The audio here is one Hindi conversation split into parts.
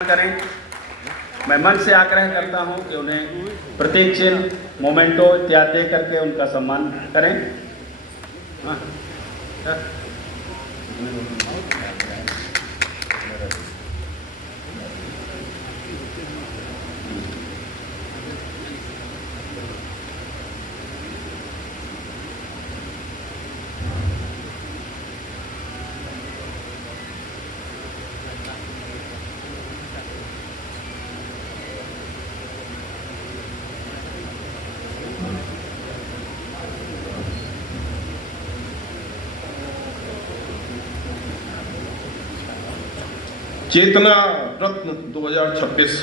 करें। मैं मन से आग्रह करता हूं कि उन्हें प्रतीक चिन्ह, मोमेंटो इत्यादि दे करके उनका सम्मान करें। चेतना रत्न 2026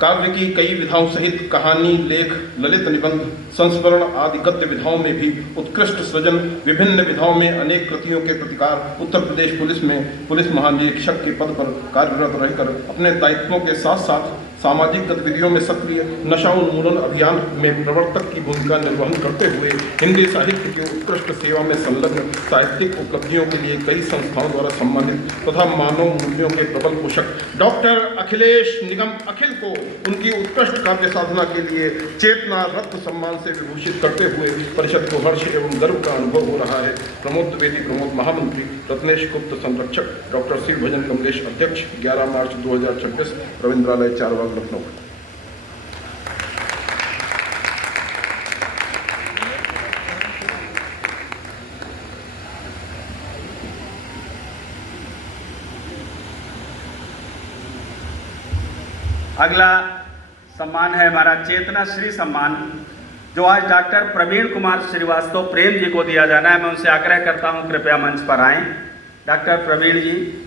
काव्य की कई विधाओं सहित कहानी, लेख, ललित निबंध, संस्मरण आदि गद्य विधाओं में भी उत्कृष्ट सृजन, विभिन्न विधाओं में अनेक कृतियों के प्रतिकार उत्तर प्रदेश पुलिस में पुलिस महानिरीक्षक के पद पर कार्यरत रहकर अपने दायित्वों के साथ साथ सामाजिक गतिविधियों में सक्रिय, नशा उन्मूलन अभियान में प्रवर्तक की भूमिका निर्वहन करते हुए हिंदी साहित्य की उत्कृष्ट सेवा में संलग्न, साहित्यिक उपलब्धियों के लिए कई संस्थाओं द्वारा सम्मानित तथा मानव मूल्यों के प्रबल पोषक डॉक्टर अखिलेश निगम अखिल को उनकी उत्कृष्ट काव्य साधना के लिए चेतना रत्न सम्मान से विभूषित करते हुए परिषद को हर्ष एवं गर्व का अनुभव हो रहा है। प्रमोद द्विवेदी प्रमोद महामंत्री, रत्नेश गुप्त संरक्षक, डॉक्टर शिव भजन कमलेश अध्यक्ष, 11 मार्च 2026, रविंद्रालय चारबाग लखनऊ। अगला सम्मान है हमारा चेतना श्री सम्मान, जो आज डॉक्टर प्रवीण कुमार श्रीवास्तव प्रेम जी को दिया जाना है। मैं उनसे आग्रह करता हूं कृपया मंच पर आएं। डॉक्टर प्रवीण जी,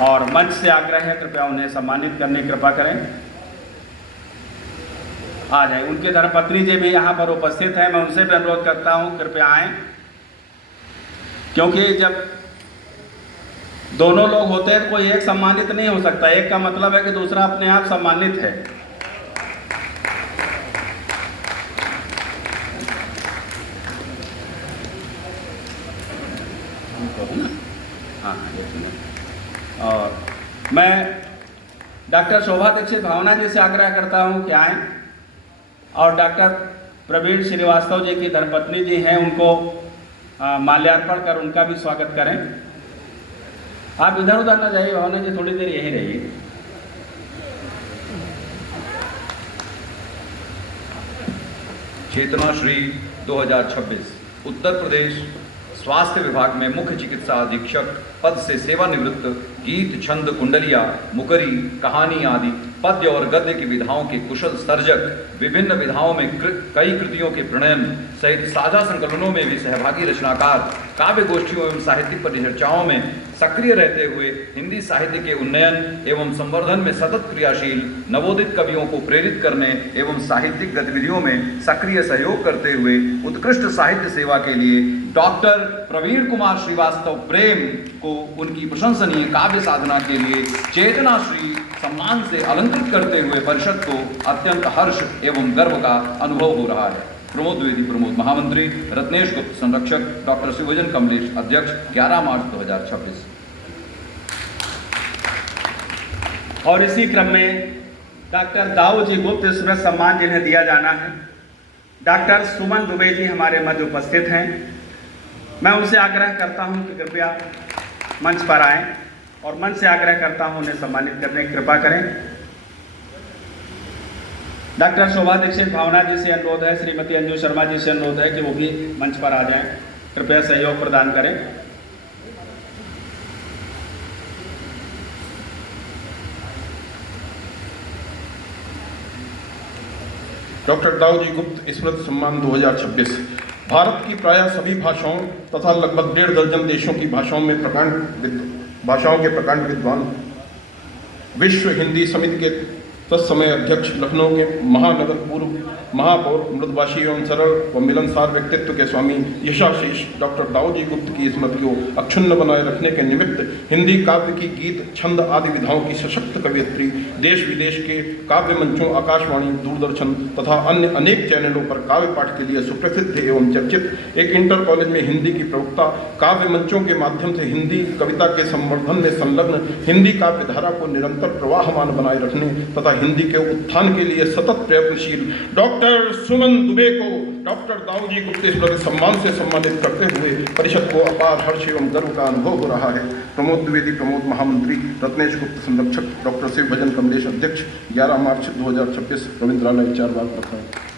और मंच से आग्रह है कृपया उन्हें सम्मानित करने की कृपा करें। आ जाए। उनके धर्मपत्नी जी भी यहाँ पर उपस्थित हैं। मैं उनसे भी अनुरोध करता हूँ कृपया आएं, क्योंकि जब दोनों लोग होते हैं कोई एक सम्मानित नहीं हो सकता। एक का मतलब है कि दूसरा अपने आप सम्मानित है। हाँ, और मैं डॉक्टर शोभा दीक्षित भावना जी से आग्रह करता हूं कि आएं, और डॉक्टर प्रवीण श्रीवास्तव जी की धर्मपत्नी जी हैं, उनको माल्यार्पण कर उनका भी स्वागत करें। आप इधर उधर ना जाइए भावना जी, थोड़ी देर यहीं रहिए। चेतना श्री 2026 उत्तर प्रदेश स्वास्थ्य विभाग में मुख्य चिकित्सा अधीक्षक पद से सेवानिवृत्त, गीत, छंद, कुंडलिया, मुकरी, कहानी आदि पद्य और गद्य की विधाओं के कुशल सर्जक, विभिन्न विधाओं में कई कृतियों के प्रणयन सहित साझा संकलनों में भी सहभागी रचनाकार, काव्य गोष्ठियों एवं साहित्यिक परिचर्चाओं में सक्रिय रहते हुए हिंदी साहित्य के उन्नयन एवं संवर्धन में सतत क्रियाशील, नवोदित कवियों को प्रेरित करने एवं साहित्यिक गतिविधियों में सक्रिय सहयोग करते हुए उत्कृष्ट साहित्य सेवा के लिए डॉक्टर प्रवीण कुमार श्रीवास्तव प्रेम को उनकी प्रशंसनीय काव्य साधना के लिए चेतना श्री सम्मान से अलंकृत करते हुए परिषद को अत्यंत हर्ष एवं गर्व का अनुभव हो रहा है। प्रमोद द्विवेदी प्रमोद महामंत्री, रत्नेश गुप्त संरक्षक, डॉक्टर शिवभजन कमलेश अध्यक्ष, 11 मार्च 2026। और इसी क्रम में डॉक्टर दाऊ जी गुप्त स्मृति सम्मान जिन्हें दिया जाना है, डॉक्टर सुमन दुबे जी हमारे मध्य उपस्थित हैं। मैं उनसे आग्रह करता हूं कि कृपया मंच पर आएं, और मंच से आग्रह करता हूं उन्हें सम्मानित करने की कृपा करें। डॉक्टर शोभा दीक्षित भावना जी से अनुरोध है, श्रीमती अंजू शर्मा जी से अनुरोध है कि वो भी मंच पर आ जाएं, कृपया सहयोग प्रदान करें। डॉक्टर दाऊ जी गुप्त स्मृति सम्मान 2026 भारत की प्रायः सभी भाषाओं तथा लगभग 1.5 दर्जन देशों की भाषाओं के प्रकांड विद्वान, विश्व हिंदी समिति के तत्समय अध्यक्ष लखनऊ के महानगर पूर्व महापौर मृदभाषी एवं सरल व मिलनसार व्यक्तित्व के स्वामी यशाशीष डॉक्टर दाऊजी गुप्त की स्मृति को अक्षुण्ण बनाए रखने के निमित्त हिंदी काव्य की गीत छंद आदि विधाओं की सशक्त कवयित्री देश विदेश के काव्य मंचों आकाशवाणी दूरदर्शन तथा अन्य अनेक चैनलों पर काव्य पाठ के लिए सुप्रसिद्ध एवं चर्चित एक इंटर कॉलेज में हिंदी की प्रवक्ता, काव्य मंचों के माध्यम से हिंदी कविता के संवर्धन में संलग्न, हिंदी काव्य धारा को निरंतर प्रवाहमान बनाए रखने तथा हिंदी के उत्थान के लिए सतत प्रयत्नशील डॉक्टर सुमन दुबे को डॉक्टर दाऊजी गुप्त स्मृति सम्मान से सम्मानित करते हुए परिषद को अपार हर्ष एवं गर्व का अनुभव हो रहा है। प्रमोद द्विवेदी प्रमोद महामंत्री, रत्नेश गुप्त संरक्षक, डॉक्टर शिव भजन कमलेश अध्यक्ष, 11 मार्च 2026 रविंद्रालय 4 बाग लखनऊ।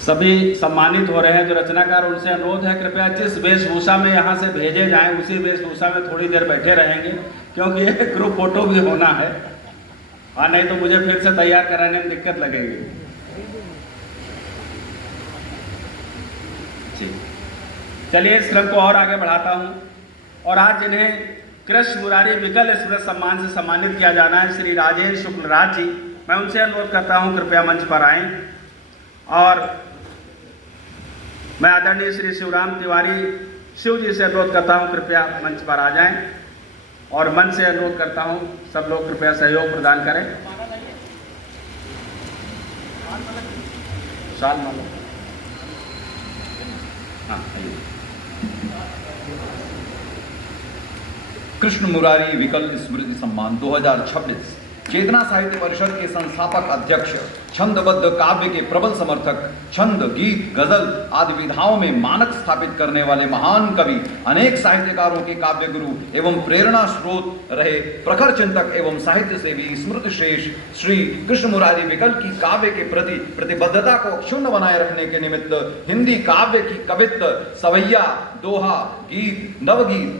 सभी सम्मानित हो रहे हैं जो रचनाकार, उनसे अनुरोध है कृपया जिस वेशभूषा में यहाँ से भेजे जाएं उसी वेशभूषा में थोड़ी देर बैठे रहेंगे, क्योंकि ये ग्रुप फोटो भी होना है और नहीं तो मुझे फिर से तैयार कराने में दिक्कत लगेगी। चलिए इस क्रम को और आगे बढ़ाता हूँ और आज जिन्हें कृष्ण मुरारी विकल स्मृति सम्मान से सम्मानित किया जाना है श्री राजेश शुक्लराज जी, मैं उनसे अनुरोध करता हूँ कृपया मंच पर आएँ और मैं आदरणीय श्री शिवराम तिवारी शिव जी से अनुरोध करता हूं कृपया मंच पर आ जाएं और मंच से अनुरोध करता हूं सब लोग कृपया सहयोग प्रदान करें। साल मालो हाँ, कृष्ण मुरारी विकल स्मृति सम्मान 2026 चेतना साहित्य परिषद के संस्थापक अध्यक्ष, छंदबद्ध काव्य के प्रबल समर्थक, छंद, गीत, गजल आदि विधाओं में मानक स्थापित करने वाले महान कवि, अनेक साहित्यकारों के काव्य गुरु एवं प्रेरणा स्रोत रहे प्रखर चिंतक एवं साहित्य सेवी स्मृति श्रेष्ठ श्री कृष्ण मुरारी विकल की काव्य के प्रति प्रतिबद्धता को अक्षुण्ण बनाए रखने के निमित्त हिंदी काव्य की कवित्व, सवैया, दोहा, गीत, नवगीत,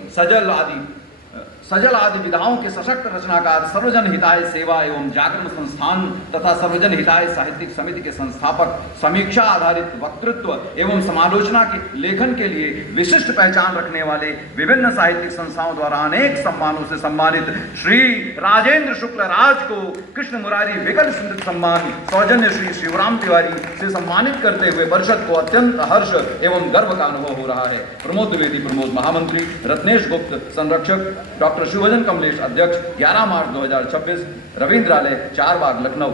सजल आदि विधाओं के सशक्त रचनाकार, सर्वजन हिताय सेवा एवं जागरण संस्थान तथा सर्वजन हिताय साहित्यिक समिति के संस्थापक, समीक्षा आधारित वक्तृत्व एवं समालोचना के लेखन के लिए विशिष्ट पहचान रखने वाले, विभिन्न साहित्यिक संस्थाओं द्वारा अनेक सम्मानों से सम्मानित श्री राजेंद्र शुक्ल राज को कृष्ण मुरारी विकल स्मृति सम्मान सौजन्य श्री शिवराम तिवारी से सम्मानित करते हुए परिषद को अत्यंत हर्ष एवं गर्व का अनुभव हो रहा है। प्रमोद द्विवेदी प्रमोद महामंत्री, रत्नेश गुप्त संरक्षक, डॉक्टर शिवभजन कमलेश अध्यक्ष, 11 मार्च 2026 रविंद्रालय 4 बाग लखनऊ।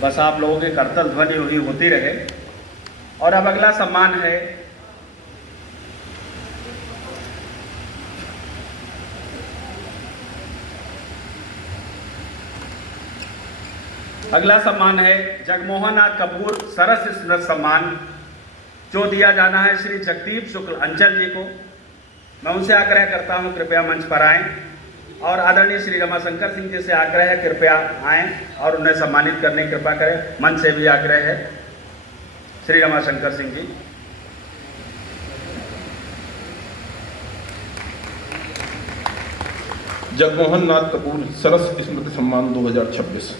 बस आप लोगों की करतल ध्वनि हुई होती रहे। और अब अगला सम्मान है जगमोहन नाथ कपूर सरस स्मृति सम्मान, जो दिया जाना है श्री जगदीप शुक्ल अंचल जी को। मैं उनसे आग्रह करता हूं कृपया मंच पर आएं और आदरणीय श्री रमाशंकर सिंह जी से आग्रह है कृपया आएं और उन्हें सम्मानित करने की कृपा करें। मंच से भी आग्रह है श्री रमाशंकर सिंह जी। जगमोहन नाथ कपूर सरस स्मृति सम्मान 2026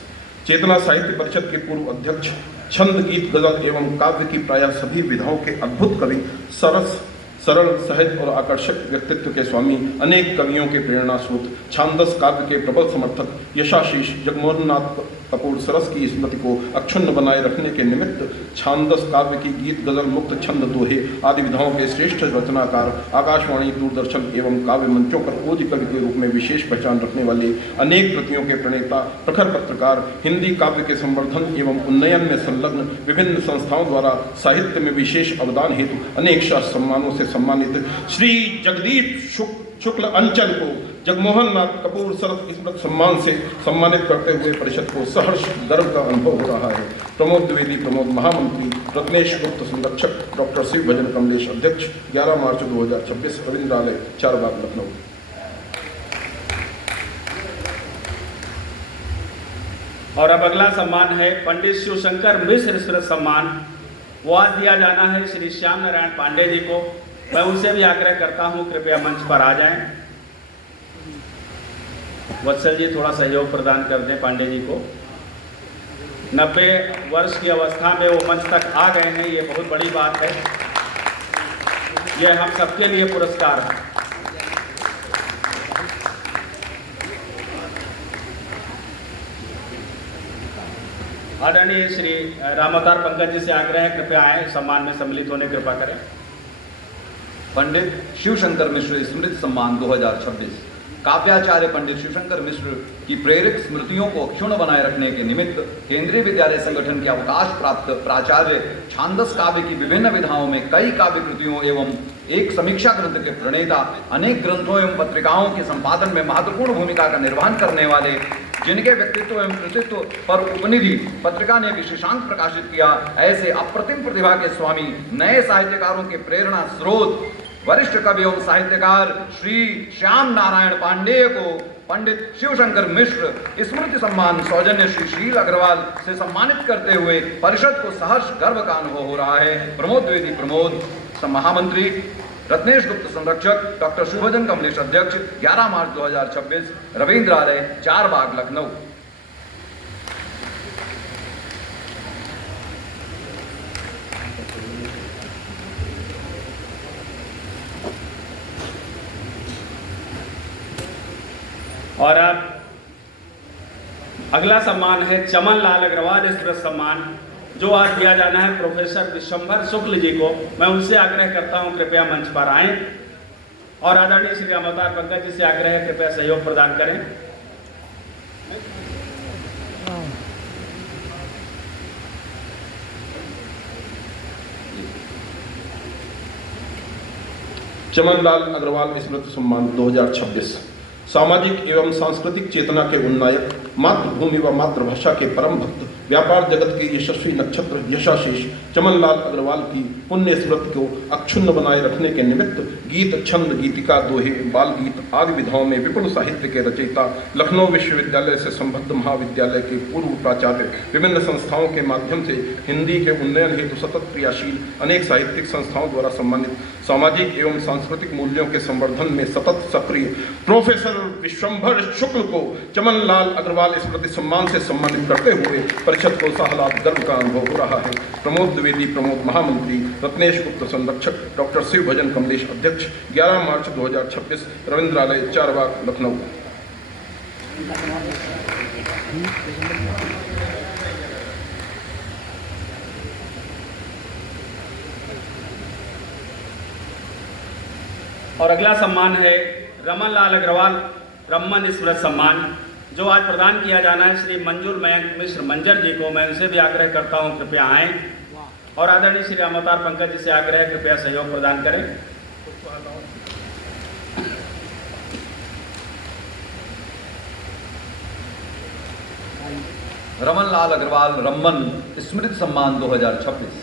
चेतना साहित्य परिषद के पूर्व अध्यक्ष, छंद, गीत, गजल एवं काव्य की प्रायः सभी विधाओं के अद्भुत कवि, सरल, सहज और आकर्षक व्यक्तित्व के स्वामी, अनेक कवियों के प्रेरणा स्रोत, छांदस काव्य के प्रबल समर्थक यशाशीष जगमोहन नाथ कपूर सरस की स्मृति को अक्षुण्ण बनाए रखने के निमित्त छांदस काव्य की गीत, गजल, मुक्त, छंद, दोहे आदि विधाओं के श्रेष्ठ रचनाकार, आकाशवाणी, दूरदर्शन एवं काव्य मंचों पर ओज कवि के रूप में विशेष पहचान रखने वाले, अनेक कृतियों के प्रणेता, प्रखर पत्रकार, हिंदी काव्य के संवर्धन एवं उन्नयन में संलग्न, विभिन्न संस्थाओं द्वारा साहित्य में विशेष अवदान हेतु अनेक शास्त्र सम्मानों से सम्मानित श्री जगदीप शुक्ल अंचल को जगमोहन नाथ कपूर सरस स्मृति सम्मान से सम्मानित करते हुए परिषद को सहर्ष गर्व का अनुभव हो रहा है। प्रमोद द्विवेदी प्रमोद महामंत्री, रत्नेश गुप्त संरक्षक, डॉक्टर शिव भजन कमलेश अध्यक्ष, 11 मार्च 2026 रविंद्रालय 4 बाग लखनऊ। और अब अगला सम्मान है पंडित शिवशंकर मिश्र स्मृति सम्मान। वो आज दिया जाना है श्री श्याम नारायण पांडे जी को। मैं उनसे भी आग्रह करता हूँ कृपया मंच पर आ जाएं। वत्सल जी थोड़ा सहयोग प्रदान कर दें पांडे जी को। 90 वर्ष की अवस्था में वो मंच तक आ गए हैं, ये बहुत बड़ी बात है। यह हम सबके लिए पुरस्कार है। आदरणीय श्री रामावतार पंकज जी से आग्रह है कृपया आए, सम्मान में सम्मिलित होने कृपा करें। पंडित शिवशंकर मिश्र स्मृति सम्मान 2026। काव्याचार्य पंडित शिवशंकर मिश्र की प्रेरक स्मृतियों को अक्षुण्ण बनाए रखने के निमित्त केंद्रीय विद्यालय संगठन के अवकाश प्राप्त प्राचार्य छांदस काव्य की विभिन्न विधाओं में कई काव्य कृतियों एवं एक समीक्षा ग्रंथ के प्रणेता, अनेक ग्रंथों एवं पत्रिकाओं के संपादन में महत्वपूर्ण भूमिका का निर्वहन करने वाले, जिनके व्यक्तित्व एवं कृतित्व पर उपनिधि पत्रिका ने विशेषांक प्रकाशित किया, ऐसे अप्रतिम प्रतिभा के स्वामी, नए साहित्यकारों के प्रेरणा स्रोत, वरिष्ठ कवि एवं साहित्यकार श्री श्याम नारायण पांडेय को पंडित शिवशंकर मिश्र स्मृति सम्मान सौजन्य श्री शील अग्रवाल से सम्मानित करते हुए परिषद को सहर्ष गर्व का अनुभव हो रहा है। प्रमोद द्विवेदी प्रमोद, महामंत्री रत्नेश गुप्त संरक्षक डॉक्टर शुभजन कमलेश अध्यक्ष, 11 मार्च 2026, रविंद्रालय, 4 बाग, लखनऊ। और अब अगला सम्मान है चमन लाल अग्रवाल स्मृति सम्मान, जो आज दिया जाना है प्रोफेसर विश्वंभर शुक्ल जी को। मैं उनसे आग्रह करता हूं कृपया मंच पर आएं। और आदरणीय श्री रामावतार पंकज जी से आग्रह है कृपया सहयोग प्रदान करें। चमनलाल अग्रवाल स्मृति सम्मान 2026। सामाजिक एवं सांस्कृतिक चेतना के उन्नायक, मातृभूमि व मातृभाषा के परम भक्त, व्यापार जगत के यशस्वी नक्षत्र यशाशीष चमनलाल अग्रवाल की पुण्य स्मृति को अक्षुण्ण बनाए रखने के निमित्त गीत, छंद, गीतिका, दोहे, बाल गीत आदि विधाओं में विपुल साहित्य के रचयिता, लखनऊ विश्वविद्यालय से संबद्ध महाविद्यालय के पूर्व प्राचार्य, विभिन्न संस्थाओं के माध्यम से हिंदी के उन्नयन हेतु सतत क्रियाशील, अनेक साहित्यिक संस्थाओं द्वारा सम्मानित, सामाजिक एवं सांस्कृतिक मूल्यों के संवर्धन में सतत सक्रिय प्रोफेसर विश्वंभर शुक्ल को चमनलाल अग्रवाल स्मृति सम्मान से सम्मानित करते हुए परिषद को साहलाद गर्व का अनुभव हो रहा है। प्रमोद द्विवेदी प्रमोद, महामंत्री रत्नेश गुप्त संरक्षक डॉक्टर शिवभजन कमलेश अध्यक्ष, 11 मार्च 2026, रविंद्रालय, 4 बाग, लखनऊ। और अगला सम्मान है रमन लाल अग्रवाल रमन स्मृति सम्मान, जो आज प्रदान किया जाना है श्री मंजूर मयंक मिश्र मंजर जी को। मैं उनसे भी आग्रह करता हूं कृपया आएं। और आदरणीय श्री रामावतार पंकज जी से आग्रह है कृपया सहयोग प्रदान करें। रमन लाल अग्रवाल रमन स्मृति सम्मान 2026।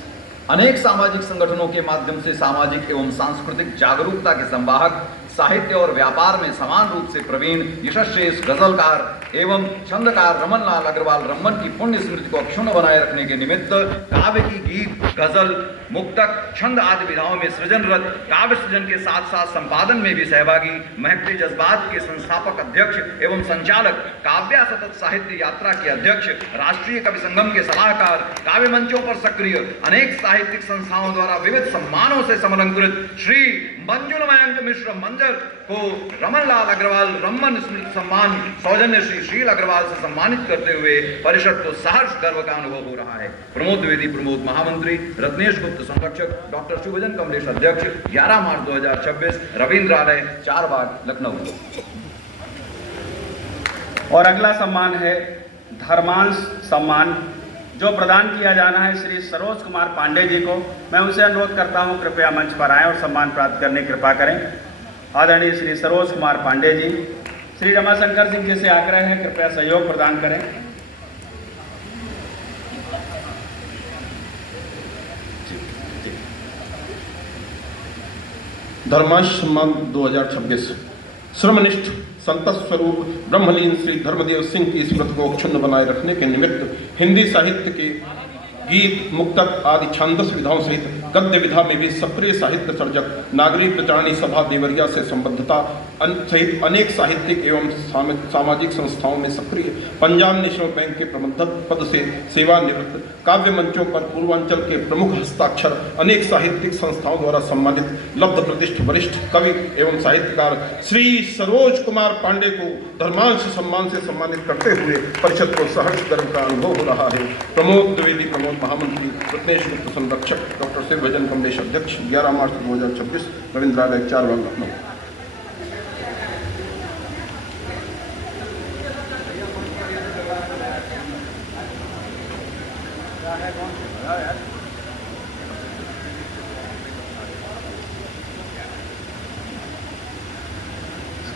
अनेक सामाजिक संगठनों के माध्यम से सामाजिक एवं सांस्कृतिक जागरूकता के संवाहक, साहित्य और व्यापार में समान रूप से प्रवीण, यशस्वी गजलकार एवं छंदकार रमन लाल अग्रवाल रमन की पुण्य स्मृति को अक्षुण्ण बनाए रखने के निमित्त काव्य की गीत, गजल, मुक्तक, छंद आदि विधाओं में सृजनरत, काव्य सृजन के साथ साथ संपादन में भी सहभागी, महकते जज्बात के संस्थापक अध्यक्ष एवं संचालक, काव्य सतत साहित्य यात्रा के अध्यक्ष, राष्ट्रीय कवि संगम के सलाहकार, काव्य मंचों पर सक्रिय, अनेक साहित्यिक संस्थाओं द्वारा विविध सम्मानों से समलंकृत श्री मंजुल मयंक मिश्र मंजर को रमन लाल अग्रवाल रमन स्मृति सम्मान सौजन्य श्री शील अग्रवाल से सम्मानित करते हुए परिषद को सहर्ष गर्व का अनुभव हो रहा है। प्रमोद द्विवेदी प्रमोद, महामंत्री रत्नेश गुप्त संरक्षक डॉक्टर शुभजन कमलेश अध्यक्ष, 11 मार्च 2026, रविंद्रालय, 4 बाग, लखनऊ। और अगला सम्मान है धर्मांश सम्मान, जो प्रदान किया जाना है श्री सरोज कुमार पांडे जी को। मैं उनसे अनुरोध करता हूं कृपया मंच पर आएं और सम्मान प्राप्त करने की कृपा करें। आदरणीय श्री सरोज कुमार पांडे जी, श्री रमाशंकर सिंह जी से आग्रह है कृपया सहयोग प्रदान करें। धर्मांश सम्मान 2026। श्रमनिष्ठ संत स्वरूप ब्रह्मलीन श्री धर्मदेव सिंह की स्मृति को अक्षुण्ण बनाए रखने के निमित्त हिंदी साहित्य के गीत, मुक्तक आदि छांदस विधाओं सहित गद्य विधा में भी सक्रिय साहित्य सर्जक नागरिक प्रचारणी सभा देवरिया से संबद्धता सहित अनेक साहित्यिक एवं सामाजिक संस्थाओं में सक्रिय, पंजाब नेशनल बैंक के प्रबंधक पद से सेवानिवृत्त, काव्य मंचों पर पूर्वांचल के प्रमुख हस्ताक्षर, अनेक साहित्यिक संस्थाओं द्वारा सम्मानित लब्ध प्रतिष्ठ वरिष्ठ कवि एवं साहित्यकार श्री सरोज कुमार पांडे को धर्मांश सम्मान से सम्मानित करते हुए परिषद को सहर्ष गर्व का अनुभव हो रहा है। प्रमोद द्विवेदी प्रमोद महामंत्री, रत्नेश गुप्त संरक्षक, डॉक्टर शिव भजन कमलेश अध्यक्ष, 11 मार्च 2026, रविंद्रालय 4 बाग लखनऊ।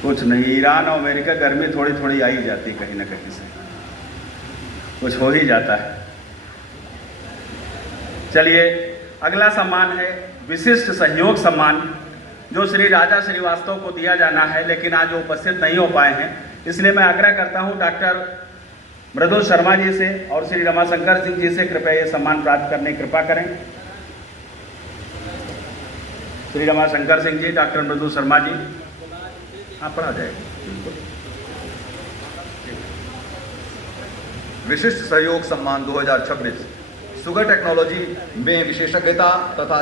कुछ नहीं, ईरान और अमेरिका गर्मी थोड़ी थोड़ी आई जाती कहीं ना कहीं से, कुछ हो ही जाता है। चलिए, अगला सम्मान है विशिष्ट सहयोग सम्मान, जो श्री राजा श्रीवास्तव को दिया जाना है, लेकिन आज वो उपस्थित नहीं हो पाए हैं, इसलिए मैं आग्रह करता हूं डॉक्टर मृदुल शर्मा जी से और श्री रमाशंकर सिंह जी से कृपया ये सम्मान प्राप्त करने की कृपा करें। श्री रमाशंकर सिंह जी, डॉक्टर मृदुल शर्मा जी, हाँ पढ़ा जाएगा। विशिष्ट सहयोग सम्मान 2026 शुगर टेक्नोलॉजी में विशेषज्ञता तथा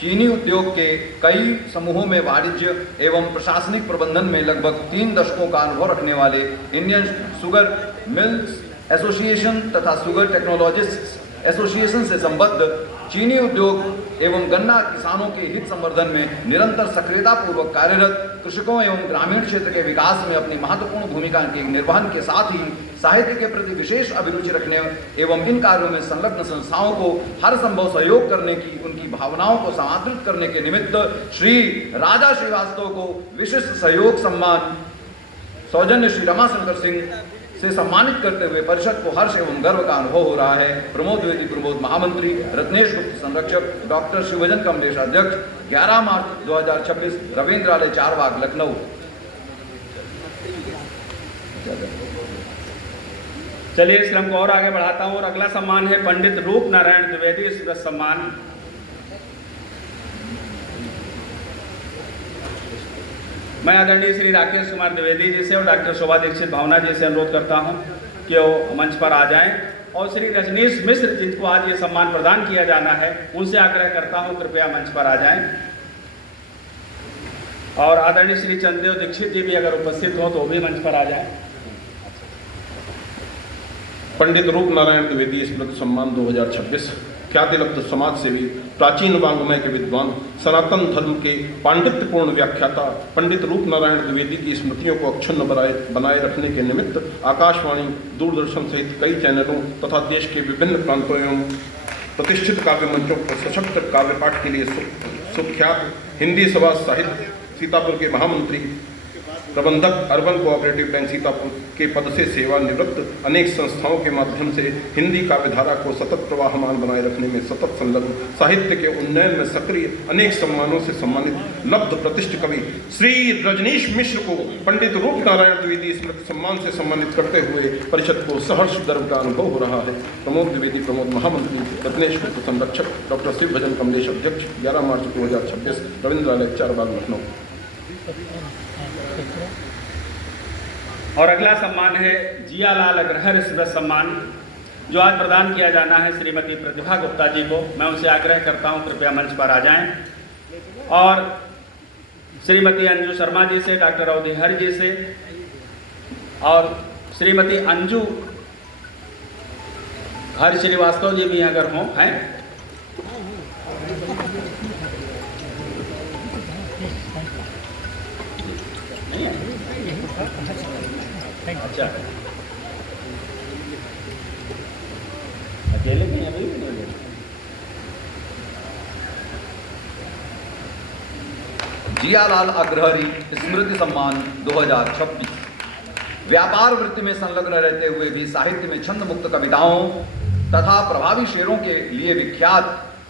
चीनी उद्योग के कई समूहों में वाणिज्य एवं प्रशासनिक प्रबंधन में लगभग 3 दशकों का अनुभव रखने वाले इंडियन शुगर मिल्स एसोसिएशन तथा शुगर टेक्नोलॉजिस्ट एसोसिएशन से संबद्ध चीनी उद्योग एवं गन्ना किसानों के हित संवर्धन में निरंतर सक्रियता पूर्वक कार्यरत, कृषकों एवं ग्रामीण क्षेत्र के विकास में अपनी महत्वपूर्ण भूमिका के निर्वहन के साथ ही साहित्य के प्रति विशेष अभिरुचि रखने एवं इन कार्यों में संलग्न संस्थाओं को हर संभव सहयोग करने की उनकी भावनाओं को समादृत करने के निमित्त श्री राजा श्रीवास्तव को विशिष्ट सहयोग सम्मान सौजन्य श्री रमाशंकर सिंह से सम्मानित करते हुए परिषद को हर्ष एवं गर्व का अनुभव हो रहा है। प्रमोद द्विवेदी प्रमोद महामंत्री, रत्नेश गुप्त संरक्षक, डॉक्टर शिवभजन कमलेश अध्यक्ष, 11 मार्च 2026, रविंद्रालय 4 बाग लखनऊ। चलिए, इस क्रम को और आगे बढ़ाता हूँ और अगला सम्मान है पंडित रूप नारायण द्विवेदी स्मृति सम्मान। मैं आदरणीय श्री राकेश कुमार द्विवेदी जी से और डॉक्टर शोभा दीक्षित भावना जी से अनुरोध करता हूं कि वो मंच पर आ जाएं और श्री रजनीश मिश्र जिनको आज ये सम्मान प्रदान किया जाना है, उनसे आग्रह करता हूं कृपया मंच पर आ जाएं। और आदरणीय श्री चंद्रदेव दीक्षित जी भी अगर उपस्थित हो तो भी मंच पर आ जाएं। पंडित रूप नारायण द्विवेदी स्मृति सम्मान 2026 ख्यातिलब्ध समाज सेवी, प्राचीन वांग्मय के विद्वान, सनातन धर्म के पांडित्यपूर्ण व्याख्याता पंडित रूप नारायण द्विवेदी की स्मृतियों को अक्षुण्ण बनाए रखने के निमित्त आकाशवाणी, दूरदर्शन सहित कई चैनलों तथा देश के विभिन्न प्रांतों एवं प्रतिष्ठित काव्य मंचों पर सशक्त काव्य पाठ के लिए सुख्यात हिंदी सभा साहित्य सीतापुर के महामंत्री, प्रबंधक अर्बन कोऑपरेटिव बैंक सीतापुर के पद से सेवानिवृत्त, अनेक संस्थाओं के माध्यम से हिंदी काव्यधारा को सतत प्रवाहमान बनाए रखने में सतत संलग्न, साहित्य के उन्नयन में सक्रिय, अनेक सम्मानों से सम्मानित लब्ध प्रतिष्ठित कवि श्री रजनीश मिश्र को पंडित रूप नारायण द्विवेदी स्मृति सम्मान से सम्मानित करते हुए परिषद को सहर्ष गर्व का अनुभव हो रहा है। प्रमोद द्विवेदी प्रमोद महामंत्री, रत्नेश गुप्त संरक्षक, डॉक्टर शिव भजन कमलेश अध्यक्ष, 11 मार्च 2026, रविंद्रालय 4 बाग लखनऊ। और अगला सम्मान है जियालाल अग्रहर स्मृति सम्मान, जो आज प्रदान किया जाना है श्रीमती प्रतिभा गुप्ता जी को। मैं उनसे आग्रह करता हूं कृपया मंच पर आ जाएं और श्रीमती अंजू शर्मा जी से, डॉक्टर अवधिहर जी से और श्रीमती अंजू हर श्रीवास्तव जी भी अगर हों हैं। अच्छा, अकेले नहीं अभी भी नहीं। जियालाल अग्रहरी स्मृति सम्मान 2026 व्यापार वृत्ति में संलग्न रहते हुए भी साहित्य में छंद मुक्त कविताओं तथा प्रभावी शेरों के लिए विख्यात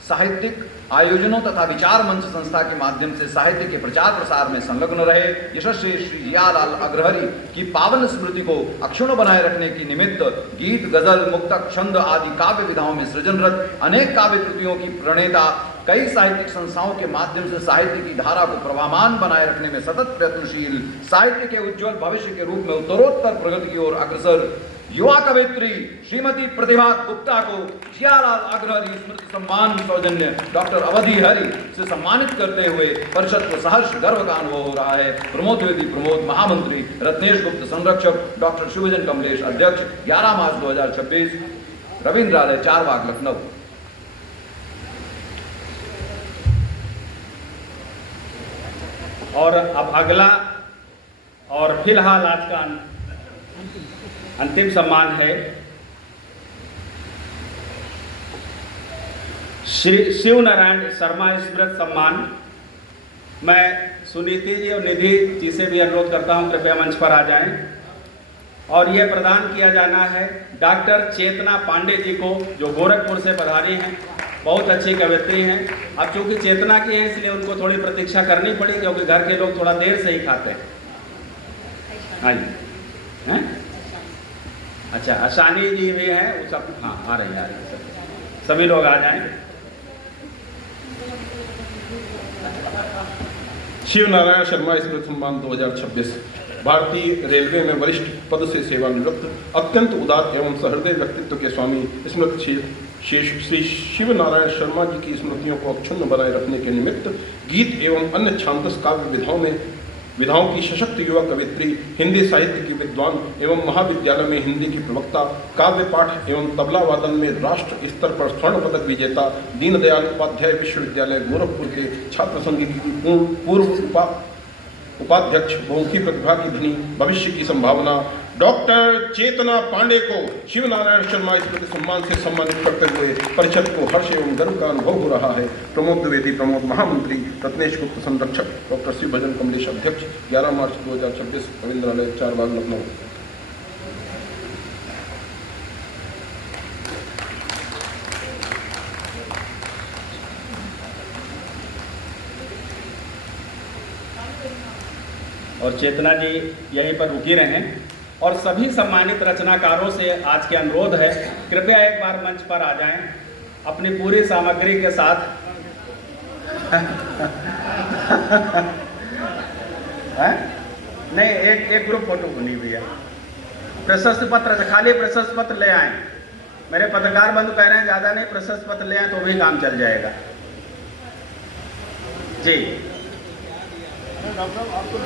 साहित्यिक आयोजनों तथा विचार मंच संस्था के माध्यम से साहित्य के प्रचार प्रसार में संलग्न रहे। यशस्वी श्री जियालाल अग्रहरि की पावन स्मृति को अक्षुण्ण बनाए रखने की निमित्त गीत, गजल, मुक्तक, छंद आदि काव्य विधाओं में सृजनरत अनेक काव्य कृतियों की प्रणेता, कई साहित्यिक संस्थाओं के माध्यम से साहित्य की धारा को प्रवाहमान बनाए रखने में सतत प्रयत्नशील, साहित्य के उज्जवल भविष्य के रूप में उत्तरोत्तर प्रगति की ओर अग्रसर युवा कवयित्री श्रीमती प्रतिभा गुप्ता को जियालाल अग्रहरि स्मृति सम्मान सौजन्य डॉक्टर अवधि हरि से सम्मानित करते हुए परिषद को सहर्ष गर्व का अनुभव हो रहा है। प्रमोद द्विवेदी प्रमोद, महामंत्री रत्नेश गुप्त संरक्षक, डॉक्टर शिवजन कमलेश अध्यक्ष, 11 मार्च 2026, रविंद्रालय 4 बाग लखनऊ। और अब अगला और फिलहाल आज का अंतिम सम्मान है श्री शिव नारायण शर्मा स्मृति सम्मान। मैं सुनीति जी और निधि जी से भी अनुरोध करता हूं कृपया मंच पर आ जाएं। और यह प्रदान किया जाना है डॉक्टर चेतना पांडे जी को, जो गोरखपुर से पधारी हैं, बहुत अच्छी कवयित्री हैं। अब चूंकि चेतना की हैं इसलिए उनको थोड़ी प्रतीक्षा करनी पड़ी, क्योंकि घर के लोग थोड़ा देर से ही खाते हैं। हाँ जी, हैं? अच्छा, अशानी जी भी हैं, वो सब हाँ आ रही हैं, सभी लोग आ जाएं। शिव नारायण शर्मा स्मृति सम्मान 2026। भारतीय रेलवे में वरिष्ठ पद से सेवानिवृत्त, अत्यंत उदार एवं सहृदय व्यक्तित्व के स्वामी स्मृति श्री शिव नारायण शर्मा जी की स्मृतियों को अक्षुण्ण बनाए रखने के निमित्त गीत एवं अन्य छांदस काव्य विधाओं की सशक्त युवा कवित्री, हिंदी साहित्य की विद्वान एवं महाविद्यालय में हिंदी की प्रवक्ता, काव्य पाठ एवं तबला वादन में राष्ट्र स्तर पर स्वर्ण पदक विजेता, दीनदयाल उपाध्याय विश्वविद्यालय गोरखपुर के छात्र संघ की पूर्व उपाध्यक्ष, बहुमुखी प्रतिभा की धनी, भविष्य की संभावना, डॉक्टर चेतना पांडे को शिव नारायण शर्मा स्मृति सम्मान से सम्मानित करते हुए परिषद को हर्ष एवं गर्व का अनुभव हो रहा है। प्रमोद द्विवेदी प्रमोद, महामंत्री रत्नेश गुप्त संरक्षक, डॉक्टर शिवभजन कमलेश अध्यक्ष, 11 मार्च 2026, रविंद्रालय 4 बाग लखनऊ। और चेतना जी यहीं पर रुकी रहें। और सभी सम्मानित रचनाकारों से आज के अनुरोध है, कृपया एक बार मंच पर आ जाएं अपनी पूरी सामग्री के साथ। नहीं, एक ग्रुप फोटो बनी हुई है। प्रशस्ति पत्र, खाली प्रशस्ति पत्र ले आएं। मेरे पत्रकार बंधु कह रहे हैं ज़्यादा नहीं, प्रशस्ति पत्र ले आएं तो भी काम चल जाएगा जी। डॉक्टर साहब आपको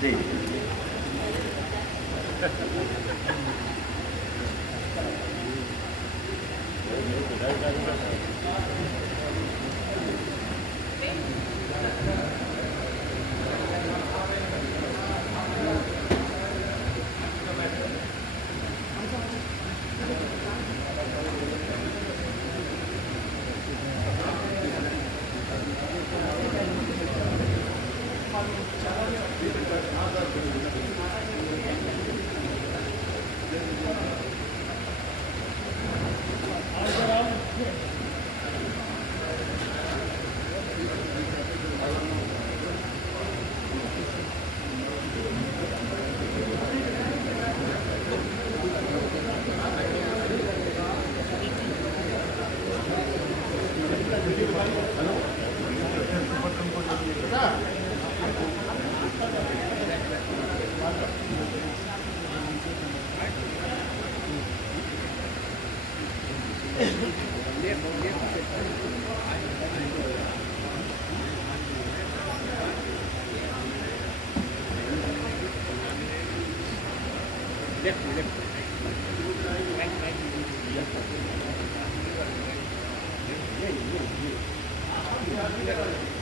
जी Yeah.